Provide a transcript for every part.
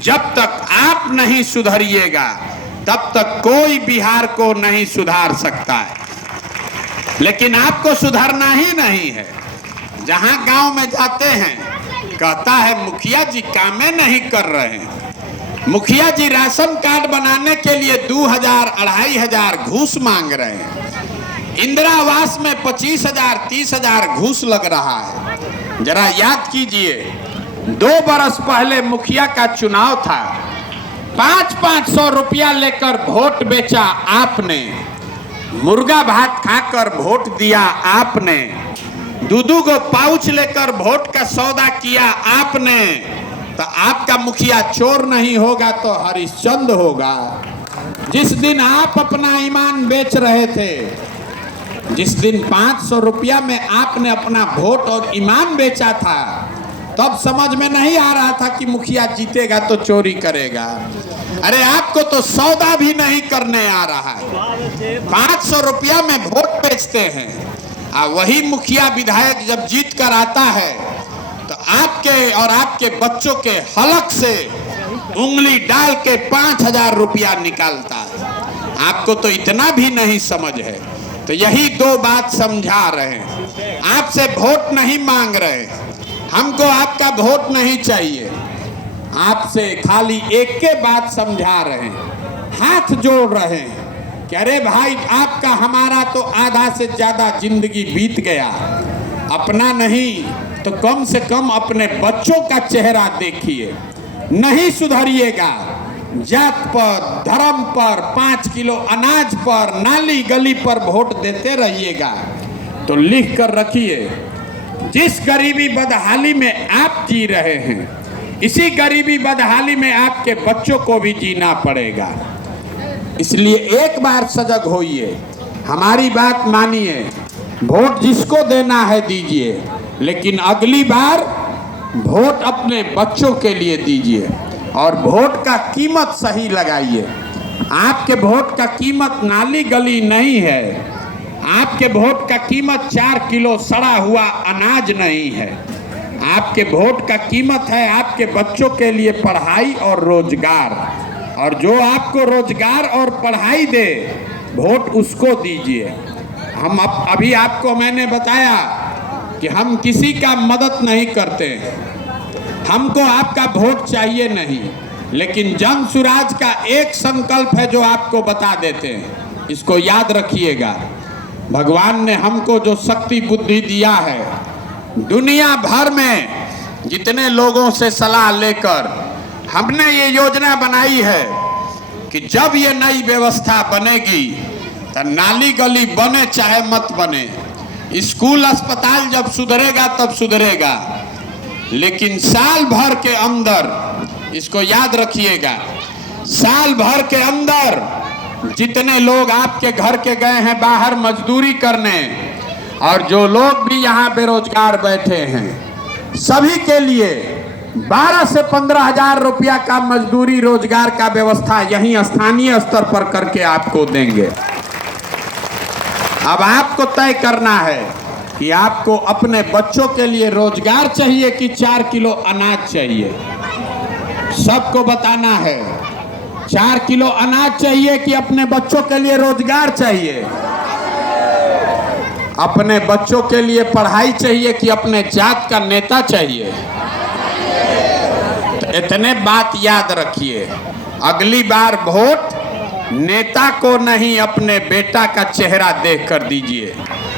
जब तक आप नहीं सुधरिएगा तब तक कोई बिहार को नहीं सुधार सकता है। लेकिन आपको सुधरना ही नहीं है। जहां गांव में जाते हैं कहता है मुखिया जी कामें नहीं कर रहे हैं, मुखिया जी राशन कार्ड बनाने के लिए 2000 2500 घूस मांग रहे हैं, इंदिरा आवास में 25,000 30,000 घूस लग रहा है। जरा याद कीजिए, 2 बरस पहले मुखिया का चुनाव था, 500-500 रुपया लेकर वोट बेचा आपने, मुर्गा भात खाकर वोट दिया आपने, 2-2 गो पाउच लेकर वोट का सौदा किया आपने। तो आपका मुखिया चोर नहीं होगा तो हरिश्चंद्र होगा। जिस दिन आप अपना ईमान बेच रहे थे, जिस दिन 500 रुपया में आपने अपना वोट और ईमान बेचा था, तब समझ में नहीं आ रहा था कि मुखिया जीतेगा तो चोरी करेगा। अरे आपको तो सौदा भी नहीं करने आ रहा है, 500 रुपया में वोट बेचते हैं। वही मुखिया विधायक जब जीत कर आता है तो आपके और आपके बच्चों के हलक से उंगली डाल के 5,000 रुपया निकालता है। आपको तो इतना भी नहीं समझ है। तो यही 2 बात समझा रहे हैं। आपसे वोट नहीं मांग रहे, हमको आपका वोट नहीं चाहिए, आपसे खाली एक के बात समझा रहे हैं, हाथ जोड़ रहे हैं कि अरे भाई आपका हमारा तो आधा से ज्यादा जिंदगी बीत गया, अपना नहीं तो कम से कम अपने बच्चों का चेहरा देखिए। नहीं सुधरिएगा, जात पर, धर्म पर, 5 किलो अनाज पर, नाली गली पर वोट देते रहिएगा तो लिख कर रखिए, जिस गरीबी बदहाली में आप जी रहे हैं, इसी गरीबी बदहाली में आपके बच्चों को भी जीना पड़ेगा। इसलिए एक बार सजग होइए, हमारी बात मानिए, वोट जिसको देना है दीजिए, लेकिन अगली बार वोट अपने बच्चों के लिए दीजिए और वोट का कीमत सही लगाइए। आपके वोट का कीमत नाली गली नहीं है, आपके वोट का कीमत 4 किलो सड़ा हुआ अनाज नहीं है, आपके वोट का कीमत है आपके बच्चों के लिए पढ़ाई और रोजगार। और जो आपको रोजगार और पढ़ाई दे, वोट उसको दीजिए। हम अभी आपको मैंने बताया कि हम किसी का मदद नहीं करते, हमको आपका वोट चाहिए नहीं, लेकिन जन सुराज का एक संकल्प है जो आपको बता देते हैं, इसको याद रखिएगा। भगवान ने हमको जो शक्ति बुद्धि दिया है, दुनिया भर में जितने लोगों से सलाह लेकर हमने ये योजना बनाई है कि जब ये नई व्यवस्था बनेगी तो नाली गली बने चाहे मत बने, स्कूल अस्पताल जब सुधरेगा तब सुधरेगा, लेकिन साल भर के अंदर, इसको याद रखिएगा, साल भर के अंदर जितने लोग आपके घर के गए हैं बाहर मजदूरी करने, और जो लोग भी यहाँ बेरोजगार बैठे हैं, सभी के लिए 12 से 15,000 रुपया का मजदूरी रोजगार का व्यवस्था यहीं स्थानीय स्तर पर करके आपको देंगे। अब आपको तय करना है कि आपको अपने बच्चों के लिए रोजगार चाहिए कि 4 किलो अनाज चाहिए। सबको बताना है, 4 किलो अनाज चाहिए कि अपने बच्चों के लिए रोजगार चाहिए, अपने बच्चों के लिए पढ़ाई चाहिए कि अपने जात का नेता चाहिए। तो इतने बात याद रखिए, अगली बार वोट नेता को नहीं अपने बेटा का चेहरा देख कर दीजिए।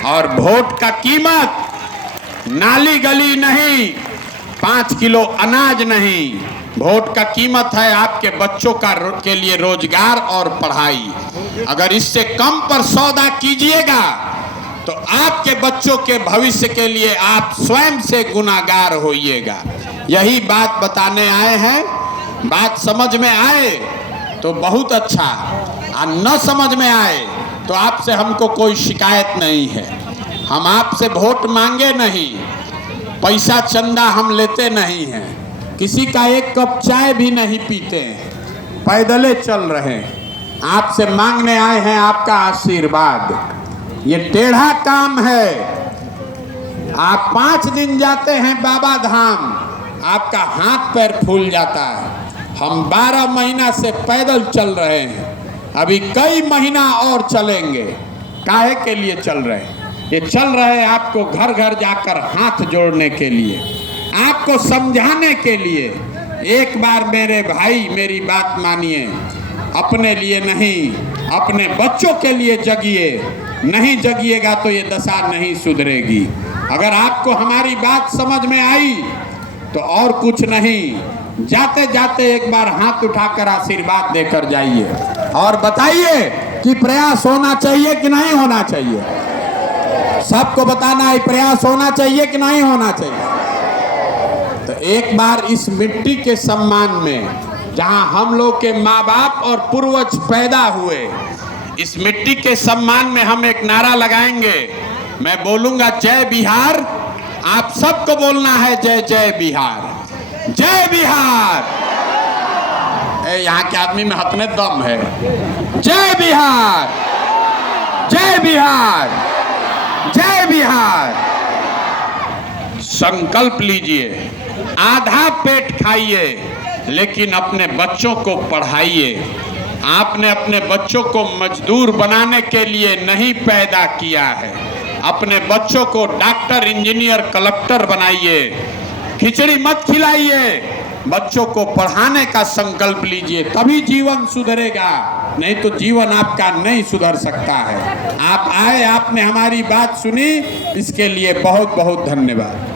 और वोट का कीमत नाली गली नहीं, 5 किलो अनाज नहीं, वोट का कीमत है आपके बच्चों का के लिए रोजगार और पढ़ाई। अगर इससे कम पर सौदा कीजिएगा तो आपके बच्चों के भविष्य के लिए आप स्वयं से गुनाहगार होइएगा। यही बात बताने आए हैं। बात समझ में आए तो बहुत अच्छा, और न समझ में आए तो आपसे हमको कोई शिकायत नहीं है। हम आपसे वोट मांगे नहीं, पैसा चंदा हम लेते नहीं हैं, किसी का एक कप चाय भी नहीं पीते, पैदले चल रहे हैं। आपसे मांगने आए हैं आपका आशीर्वाद। ये टेढ़ा काम है। आप 5 दिन जाते हैं बाबा धाम, आपका हाथ पैर फूल जाता है। हम 12 महीना से पैदल चल रहे हैं, अभी कई महीना और चलेंगे। काहे के लिए चल रहे हैं? ये चल रहे हैं आपको घर घर जाकर हाथ जोड़ने के लिए, आपको समझाने के लिए। एक बार मेरे भाई मेरी बात मानिए, अपने लिए नहीं अपने बच्चों के लिए जगिए। नहीं जगिएगा तो ये दशा नहीं सुधरेगी। अगर आपको हमारी बात समझ में आई तो और कुछ नहीं, जाते जाते एक बार हाथ उठाकर आशीर्वाद देकर जाइए और बताइए कि प्रयास होना चाहिए कि नहीं होना चाहिए। सबको बताना है, प्रयास होना चाहिए कि नहीं होना चाहिए। तो एक बार इस मिट्टी के सम्मान में, जहां हम लोग के माँ बाप और पूर्वज पैदा हुए, इस मिट्टी के सम्मान में हम एक नारा लगाएंगे। मैं बोलूंगा जय बिहार, आप सबको बोलना है जय जय बिहार, जय बिहार। यहाँ के आदमी में हतने दम है। जय बिहार, जय बिहार, जय बिहार। संकल्प लीजिए, आधा पेट खाइए लेकिन अपने बच्चों को पढ़ाइए। आपने अपने बच्चों को मजदूर बनाने के लिए नहीं पैदा किया है। अपने बच्चों को डॉक्टर, इंजीनियर, कलेक्टर बनाइए। खिचड़ी मत खिलाइए, बच्चों को पढ़ाने का संकल्प लीजिए, तभी जीवन सुधरेगा। नहीं तो जीवन आपका नहीं सुधर सकता है। आप आए, आपने हमारी बात सुनी, इसके लिए बहुत बहुत धन्यवाद।